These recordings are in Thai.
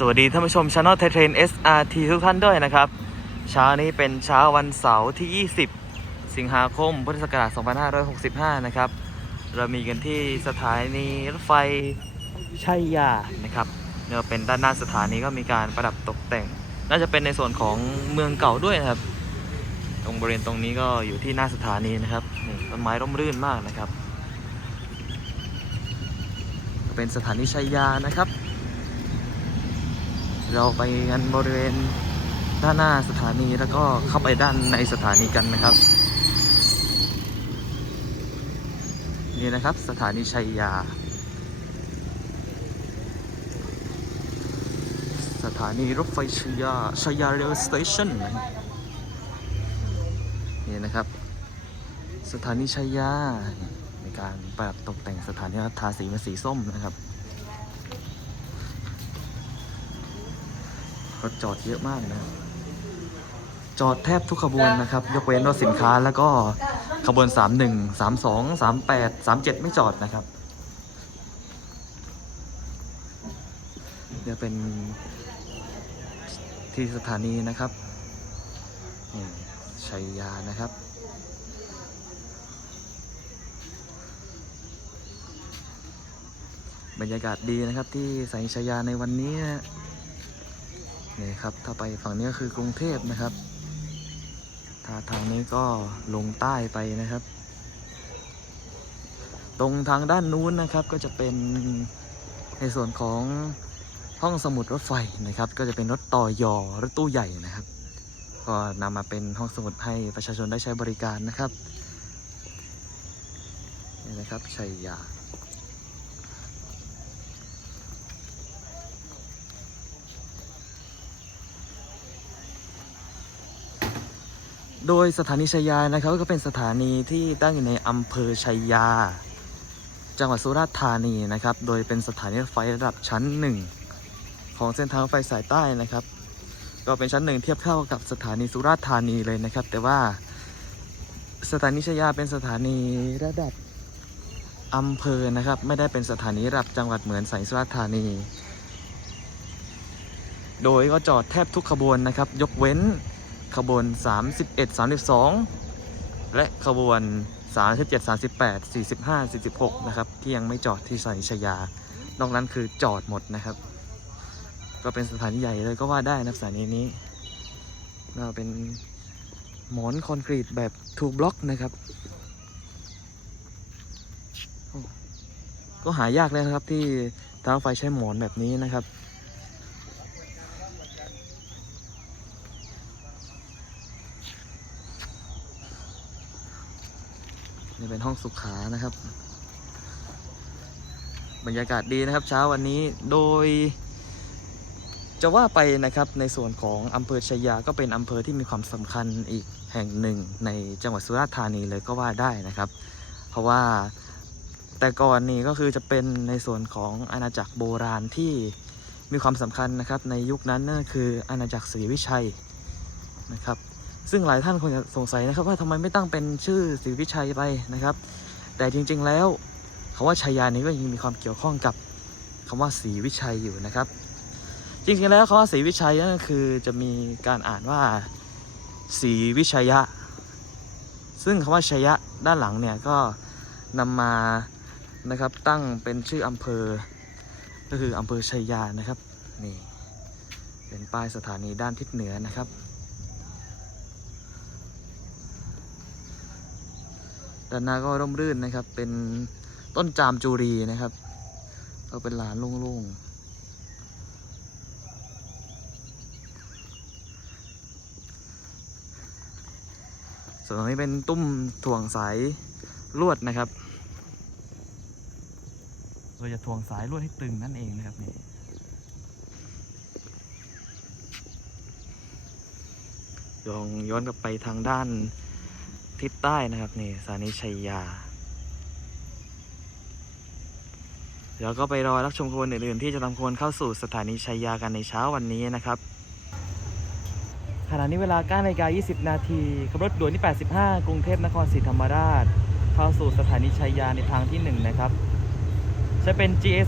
สวัสดีท่านผู้ชมช anel ไทยเทรน SRT ทุกท่านด้วยนะครับ เช้านี้เป็นเช้าวันเสาร์ที่ 20 สิงหาคมพุทธศักราช 2565 นะครับ เรามีกันที่สถานีรถไฟชัยยานะครับเนี่ยเป็นด้านหน้าสถานีก็มีการประดับตกแต่ง น่าจะเป็นในส่วนของเมืองเก่าด้วยนะครับ ตรงบริเวณตรงนี้ก็อยู่ที่หน้าสถานีนะครับนี่ต้นไม้ร่มรื่นมากนะครับ เป็นสถานีชัยยานะครับ เราไปกันบริเวณด้านหน้าสถานีแล้วก็เข้าไปด้านในสถานีกันนะครับ นี่นะครับสถานีชัยยา สถานีรถไฟชัยยาชัยยาเรลสเตชันนี่นะครับ สถานีชัยยาในการปรับตกแต่งสถานีทาสีเป็นสีส้มนะครับ รถจอดเยอะมากนะ จอดแทบทุกขบวนนะครับ ยกเว้นรถสินค้าแล้วก็ขบวน 31 32 38 37 ไม่จอดนะครับเดี๋ยวเป็นที่สถานีนะครับนี่ชัยยานะครับบรรยากาศดีนะครับที่สายชัยยาในวันนี้ นี่ครับ ถ้าไปฝั่งนี้ก็คือกรุงเทพนะครับถ้าทางนี้ก็ลงใต้ไปนะครับ ตรงทางด้านนู้นนะครับก็จะเป็นในส่วนของห้องสมุดรถไฟนะครับ ก็จะเป็นรถต่อยอรถตู้ใหญ่นะครับ ก็นำมาเป็นห้องสมุดให้ประชาชนได้ใช้บริการนะครับนี่นะครับชัยยา โดยสถานีชัยยานะครับก็เป็นสถานีที่ตั้งอยู่ในอำเภอชัยยา จังหวัดสุราษฎร์ธานีนะครับ โดยเป็นสถานีรถไฟระดับชั้นหนึ่งของเส้นทางรถไฟสายใต้นะครับ ก็เป็นชั้นหนึ่งเทียบเท่ากับสถานีสุราษฎร์ธานีเลยนะครับ แต่ว่าสถานีชัยยาเป็นสถานีระดับอำเภอนะครับ ไม่ได้เป็นสถานีระดับจังหวัดเหมือนสายสุราษฎร์ธานี โดยก็จอดแทบทุกขบวนนะครับ ยกเว้น ขบวน 31 32 และขบวน 37 38 45 46 นะครับ ที่ยังไม่จอดที่สานีชยา นอกนั้นคือจอดหมดนะครับ ก็เป็นสถานีใหญ่เลยก็ว่าได้นะสถานีนี้ก็เป็นหมอนคอนกรีตแบบทูบล็อกนะครับ ก็หายากเลยนะครับที่ทางไฟใช้หมอนแบบนี้นะครับ นี่เป็นห้อง สุขานะครับ บรรยากาศดีนะครับ เช้าวันนี้โดย จะว่าไปนะครับในส่วนของอำเภอชายาก็เป็นอำเภอที่มีความสำคัญอีกแห่งหนึ่งในจังหวัดสุราษฎร์ธานีเลยก็ว่าได้นะครับ เพราะว่าแต่ก่อนนี่ก็คือจะเป็นในส่วนของอาณาจักรโบราณที่มีความสำคัญนะครับ ในยุคนั้นนั่นคืออาณาจักรศรีวิชัยนะครับ ซึ่งหลายท่านคงจะสงสัยนะครับ ว่าทำไมไม่ตั้งเป็นชื่อศรีวิชัยไปนะครับ แต่จริงๆแล้วคำว่าชัยยานี้ก็ยังมีความเกี่ยวข้องกับคำว่าศรีวิชัยอยู่นะครับ จริงๆแล้วคำว่าศรีวิชัยนั่นก็คือจะมีการอ่านว่าศรีวิชัยะ ซึ่งคำว่าชัยยะด้านหลังเนี่ยก็นำมานะครับตั้งเป็นชื่ออำเภอ ก็คืออำเภอชัยยานะครับนี่เป็นป้ายสถานีด้านทิศเหนือนะครับ ด้านหน้าก็ร่มรื่นนะครับ เป็นต้นจามจูรีนะครับ ก็เป็นลานโล่งๆ ส่วนตรงนี้เป็นตุ้มถ่วงสายลวดนะครับเราจะถ่วงสายลวดให้ตึงนั่นเองนะครับนี่ลองย้อนกลับไปทางด้าน ทิศใต้นะครับนี่สถานีชัยยา เดี๋ยวก็ไปรอรับชมขบวนอื่นๆ ที่จะนำขบวนเข้าสู่สถานีชัยยากันในเช้าวันนี้นะครับขณะนี้เวลา9นาฬิกา20 นาทีขับรถด่วนที่ 85 กรุงเทพนครศรีธรรมราช เข้าสู่สถานีชัยยาในทางที่ 1 นะครับใช้เป็น GA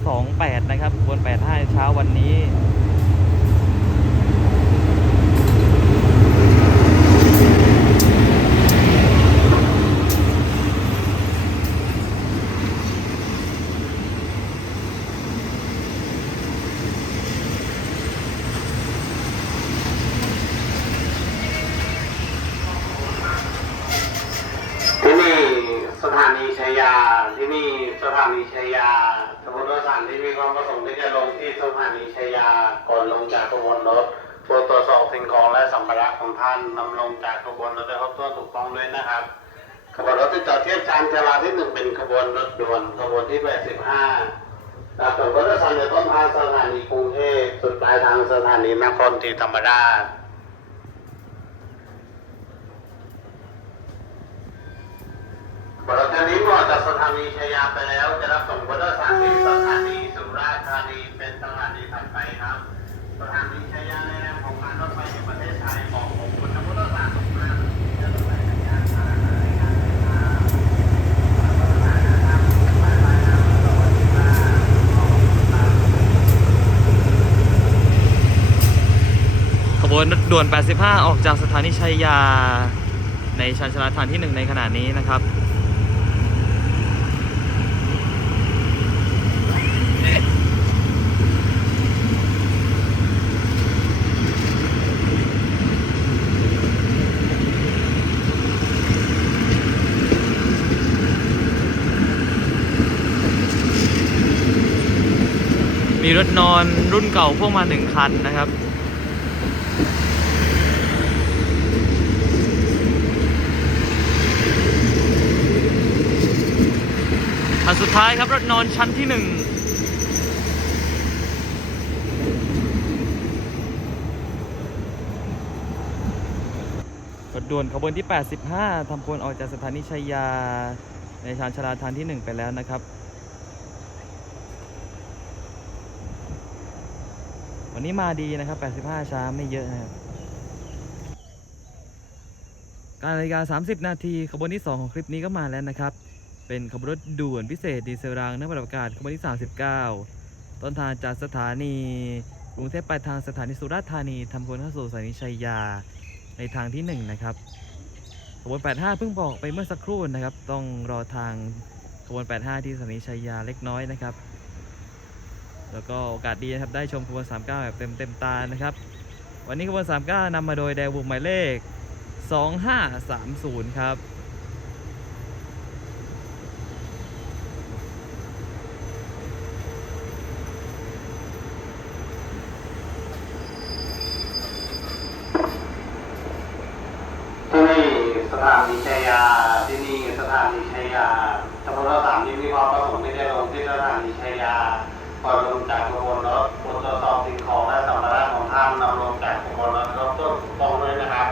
4528 นะครับขบวน 85 เช้าวันนี้ ที่นี่สถานีชัยยา ที่นี่สถานีชัยยาสมมติว่าสันที่มีความประสงค์ที่จะลงที่สถานีชัยยา ก่อนลงจากขบวนรถโปรดตรวจสอบสิ่งของและสัมภาระของท่านนำลงจากขบวนรถได้ครบถ้วนถูกต้องด้วยนะครับ ขบวนรถที่จอดเทียบชานชาลาที่หนึ่งเป็นข บวนรถด่วนขบวนที่ 85จากถนนพุทธสันจะต้นทางสถานีกรุงเทพสุดปลายทางสถานีนครศรีธรรมราชบริเวณนี้เมื่อจากสถานีชัยยาไปแล้ว จะรับส่งพุทธศาสนิสถานีสุราษฎร์ธานีเป็นสถานีถัดไปครับ สถานีชัยยาในแนวของการรถไฟแห่งประเทศไทยบอกผมคุณพุทธศาสนามาจะรถไฟชัยยาทางรายการนะครับ ขบว นด่วน 85 ออกจากสถานีชัยยา ในชานชาลาทางที่ 1 ในขณะนี้นะครับมีรถนอนรุ่นเก่าพวงมาหนึ่งคันนะครับ คันสุดท้ายครับรถนอนชั้นที่หนึ่งรถด่วนขบวนที่ 85 ทำควรออกจากสถานีชัยยา ในชานชาลาทางที่ 1 ไปแล้วนะครับ วันนี้มาดีนะครับ 85 ช้าไม่เยอะนะครับ การนาฬิกา 30 นาทีขบวนที่ 2 ของคลิปนี้ก็มาแล้วนะครับ เป็นขบวนรถด่วนพิเศษดีเซลรางนักประกาศขบวนที่ 39 ต้นทางจากสถานีกรุงเทพไปทางสถานีสุราษฎร์ธานีทำควรเข้าสู่สถานีชัยยาในทางที่ 1 นะครับขบวน 85 เพิ่งบอกไปเมื่อสักครู่นะครับ ต้องรอทางขบวน 85 ที่สถานีชัยยาเล็กน้อยนะครับ แล้วก็โอกาสดีนะครับได้ชมขบวน 39 แบบเต็มเต็มตานะครับ วันนี้ขบวน 39นำมาโดยแดวูหมายเลข 2530 ครับ ที่นี่สถานีชัยยา ที่นี่สถานีชัยยาสมมติว่าสามที่มีความประสงค์ที่จะลงที่สถานีชัยยา ก่อนลงจากขบวนรถตรวจสอบสิ่งของและสัมภาระของท่านนำลงจากขบวนรถครบถ้วนถูกต้องด้วยนะครับ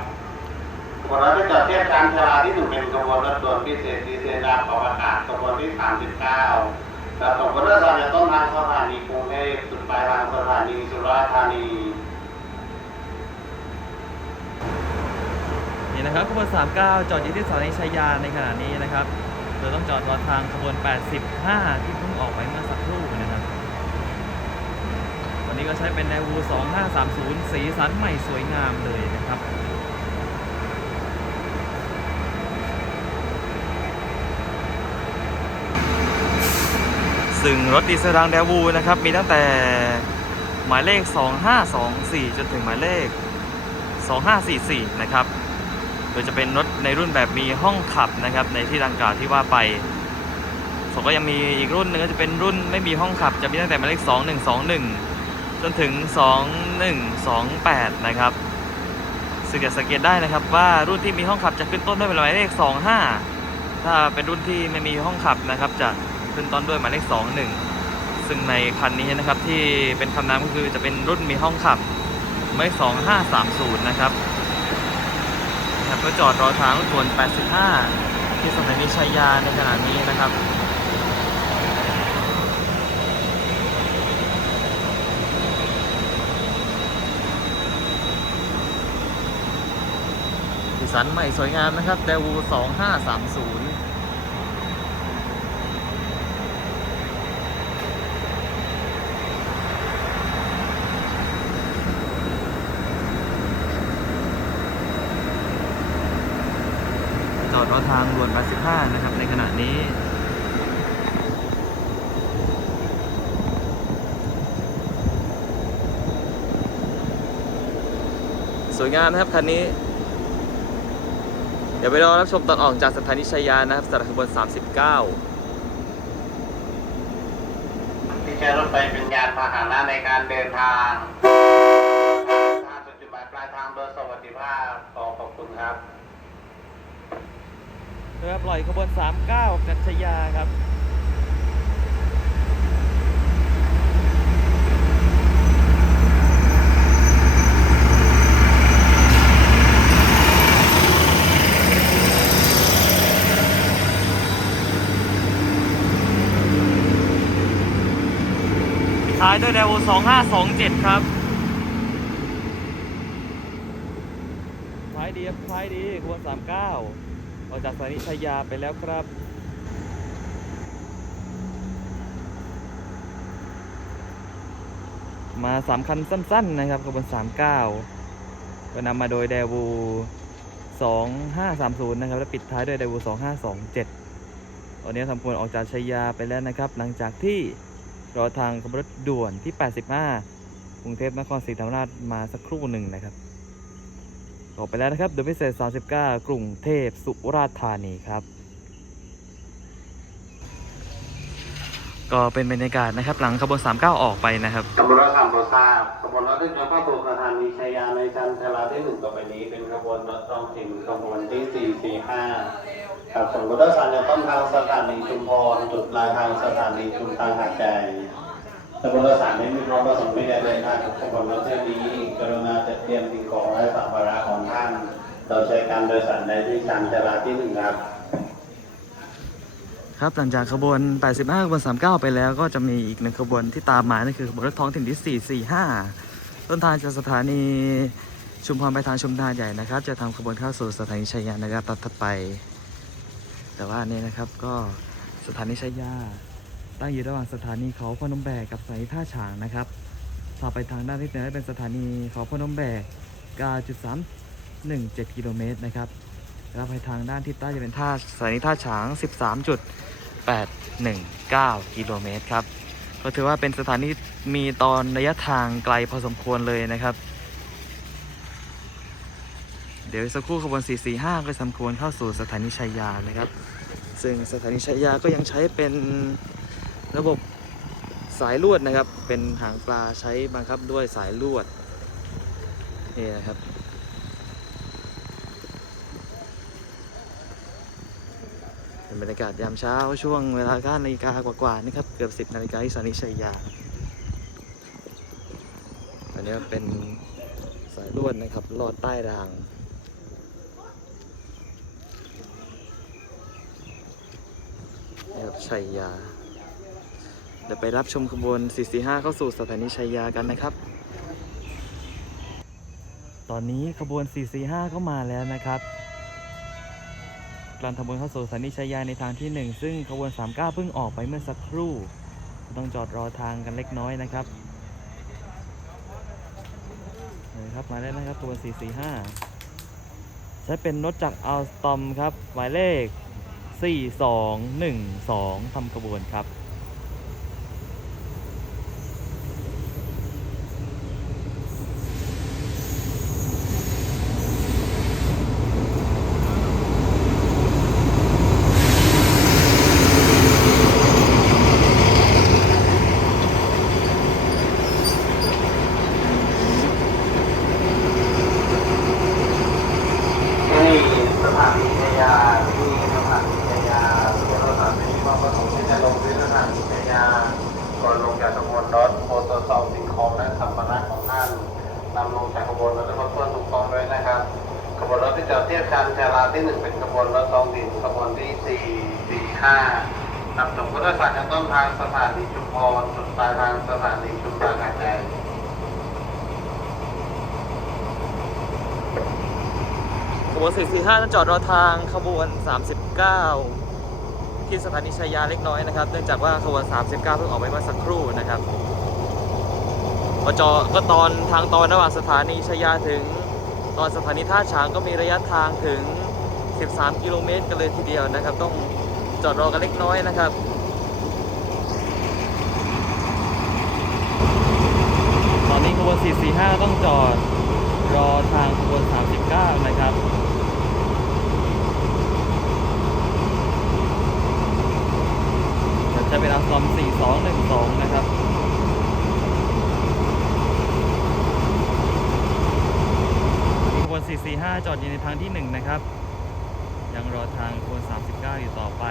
ขบวนรถที่จอดเทียบการชาลาที่หนึ่งเป็นขบวนรถด่วนพิเศษดีเซลดาวของอากาศขบวนที่ 39และส่งพุทธศาสนาต้นทางสถานีกรุงเทพสุดปลายทางสถา นี สุราษฎร์ธานีนี่นะครับขบวน 39 จอดอยู่ที่สถานีชัยาในขณะนี้นะครับเราต้องจอดรอทางขบวน 85 ที่เพิ่งออกไปเมื่อสักครู่นะครับ วันนี้ก็ใช้เป็นแนววู2530 สีสันใหม่สวยงามเลยนะครับซึ่งรถดีเซลรางแดวูนะครับ มีตั้งแต่ หมายเลข 2524 จนถึงหมายเลข 2544 นะครับ โดยจะเป็นรถในรุ่นแบบมีห้องขับนะครับ ในที่ดังกล่าวที่ว่าไปส่วนก็ยังมีอีกรุ่นหนึ่งก็จะเป็นรุ่นไม่มีห้องขับ จะมีตั้งแต่หมายเลข 2121 จนถึง 2128 นะครับซึ่งจะสังเกตได้นะครับว่ารุ่นที่มีห้องขับจะขึ้นต้นด้วยหมายเลข 25 ถ้าเป็นรุ่นที่ไม่มีห้องขับนะครับ จะขึ้นต้นด้วยหมายเลข 21 ซึ่งในคันนี้นะครับที่เป็นคำนามก็คือจะเป็นรุ่นมีห้องขับหมายเลข2530 นะครับครับก็จอดรอทางรถด่วน 85 ที่สถานีชัยยาในขณะนี้นะครับสีสันใหม่สวยงามนะครับเดวู2530 ด่วน85นะครับ ในขณะนี้สวยงามนะครับคันนี้ เดี๋ยวไปรอรับชมตอนออกจากสถานีชัยยานะครับสถานีขบวน 39 ที่ใช้รถไฟเป็นยานพาหนะในการเดินทางทางปัจจุบันปลายทางโดยสวัสดิภาพขอขอบคุณครับ เรือปล่อยขบวน 39 กัญชยาครับปิดท้ายด้วยเดว2527 ครับท้ายดีครับท้ายดีขบวน 39 ออกจากสถานีชัยาไปแล้วครับมาสามคันสั้น ๆ นะครับขบวน39ก็นำมาโดยเดวู2530นะครับ และปิดท้ายด้วยเดวู2527ตอนนี้ทำควรออกจากชัยยาไปแล้วนะครับ หลังจากที่รอทางขบวนรถด่วนที่85กรุงเทพนครศรีธรรมราชมาสักครู่หนึ่งนะครับ ออกไปแล้วนะครับโดยพิเศษ 39 กรุงเทพสุราษฎร์ธานีครับ ก็เป็นบรรยากาศนะครับ หลังขบวน 39 ออกไปนะครับขบวนรถทางโรทราขบวนรถที่จะเข้าสู่สถานีชัยยาในจันทราที่หนึ่งต่อไปนี้ เป็นขบวนรถท้องถิ่นขบวนที่สี่สี่ห้าครับส่วนรถสารจะต้นทางสถานีชุมพรจุดปลายทางสถานีชุมทางหาดใหญ่ ขบวนรถสารไม่มีพร้อมประสงค์ไม่ได้เดินทางกับขบวนรถเที่ยวนี้ กรุณาจัดเตรียมสิ่งของและสัมภาระของท่าน เราใช้การโดยสารในที่จันทราที่หนึ่งครับ ครับหลังจากขบวน 85 ขบวน 39 ไปแล้วก็จะมีอีกหนึ่งขบวนที่ตามมานั่นคือขบวนรถท้องถิ่นที่ 445 ต้นทางจากสถานีชุมพรไปทางชุมทางใหญ่นะครับ จะทำขบวนเข้าสู่สถานีชัยยาในระยะถัดไป แต่ว่านนี้นะครับก็สถานีชัยยา ตั้งอยู่ระหว่างสถานีเขาพนมแบกกับสถานีท่าฉางนะครับถ้าไปทางด้านที่เหนือเป็นสถานีเขาพนมแบก9.317 กิโลเมตรนะครับแล้วไปทางด้านทิศใต้จะเป็นท่าสถานีท่าฉาง 13.819 กิโลเมตรครับ ก็ถือว่าเป็นสถานีมีตอนระยะทางไกลพอสมควรเลยนะครับ เดี๋ยวสักครู่ขบวน 445 ก็สมควรเข้าสู่สถานีชัยยานะครับ ซึ่งสถานีชัยยาก็ยังใช้เป็น ระบบสายลวดนะครับ เป็นหางปลาใช้บังคับด้วยสายลวดนี่นะครับ เป็นบรรยากาศยามเช้าช่วงเวลา9นาฬิกากว่าๆนะครับ เกือบ10นาฬิกาที่สานีชัยยาอันนี้เป็นสายลวดนะครับลอดใต้รางนี่ครับชัยยา เดี๋ยวไปรับชมขบวน 445 เข้าสู่สถานีชัยยากันนะครับ ตอนนี้ขบวน 445 ก็มาแล้วนะครับกำลังทำบวนเข้าสู่สถานีชัยยาในทางที่ 1 ซึ่งขบวน 39 เพิ่งออกไปเมื่อสักครู่ ต้องจอดรอทางกันเล็กน้อยนะครับนี่ครับ มาแล้วนะครับขบวน 445 ใช้เป็นรถจากอัลสตอมครับ หมายเลข 4212ทำขบวนครับ ที่สถานีชัยยาที่สถานีชัยยาตัวรถสารไม่มีความประสงค์ที่จะลงที่สถานีชัยยาก่อนลงจากขบวนรถโปรตรวจสอบสิ่งของและสัมภาระของท่านนำลงจากขบวนรถและรถเพื่อนถูกต้องด้วยนะครับขบวนรถที่จะเทียบชันชาลาที่หนึ่งเป็นขบวนรถท้องถิ่นขบวนที่สี่สี่ห้านำส่งผู้โดยสารจากต้นทางสถานี ชุมพรจุดปลายทางสถานีชุมทางหาดใหญ่ขบวน445นั้นจอดรอทางขบวน 39 ที่สถานีชัยยาเล็กน้อยนะครับ เนื่องจากว่าขบวน 39 เพิ่งออกไปเมื่อสักครู่นะครับก็จอก็ตอนทางตอนระหว่างสถานีชัยยาถึง ตอนสถานีท่าฉางก็มีระยะทางถึง 13 กิโลเมตรกันเลยทีเดียวนะครับ ต้องจอดรอกันเล็กน้อยนะครับ ตอนนี้ขบวน 445 ต้องจอดรอทางขบวน 39 นะครับจะเป็นอัสลอม4212 นะครับขบวน 445 จอดอยู่ในทางที่ 1 นะครับ ยังรอทางขบวน 39 อยู่ต่อไป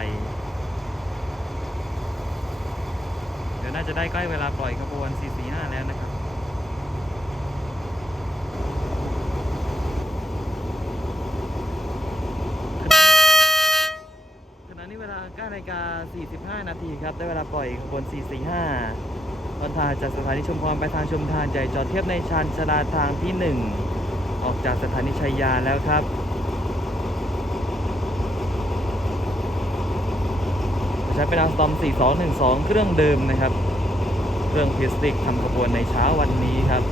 เดี๋ยวน่าจะได้ใกล้เวลาปล่อยขบวน 445 แล้วนะครับ ขณะ นี้เวลาฬิกา 45 นาทีครับ ได้เวลาปล่อยขบวน 445 ตอนทางจากสถานีชุมพรไปทางชุมทานใหญ่จอดเทียบในชานชลาทางที่ 1 ออกจากสถานีชัยยาแล้วครับใช้เป็นอัลสตอม 4212 เครื่องเดิมนะครับ เครื่องพลาสติกทำขบวนในเช้าวันนี้ครับ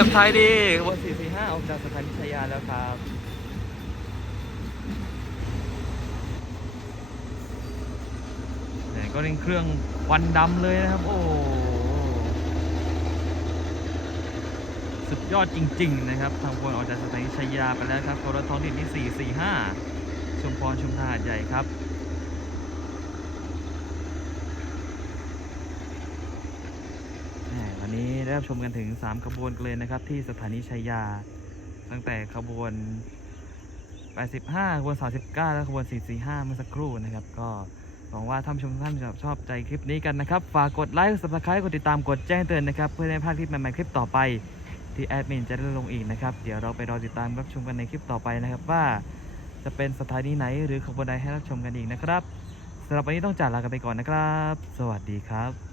ท้ายดีครับท้ายดีขบวน445 ออกจากสถานีชัยยาแล้วครับเนี่ก็เร่งเครื่องควันดำเลยนะครับ โอ้ สุดยอดจริง ๆ นะครับ ทางขบวนออกจากสถานีชัยยาไปแล้วครับโทรท้องถิ่นที่ 445 ชุมพรชุมทาหาดใหญ่ครับ แหมวันนี้ ได้รับชมกันถึง 3 ขบวนกันเลยนะครับ ที่สถานีชัยยา ตั้งแต่ขบวน 85 ขบวน 39 และขบวน 445 เมื่อสักครู่นะครับ ก็หวังว่าท่านชมท่านจะชอบใจคลิปนี้กันนะครับ ฝากกดไลค์กด subscribe กดติดตามกดแจ้งเตือนนะครับ เพื่อไม่ให้พลาดคลิปใหม่ๆคลิปต่อไป ที่แอดมินจะได้ลงอีกนะครับ เดี๋ยวเราไปรอติดตามรับชมกันในคลิปต่อไปนะครับว่าจะเป็นสถานีไหนหรือขบวนใดให้รับชมกันอีกนะครับสำหรับวันนี้ต้องจากลากันไปก่อนนะครับ สวัสดีครับ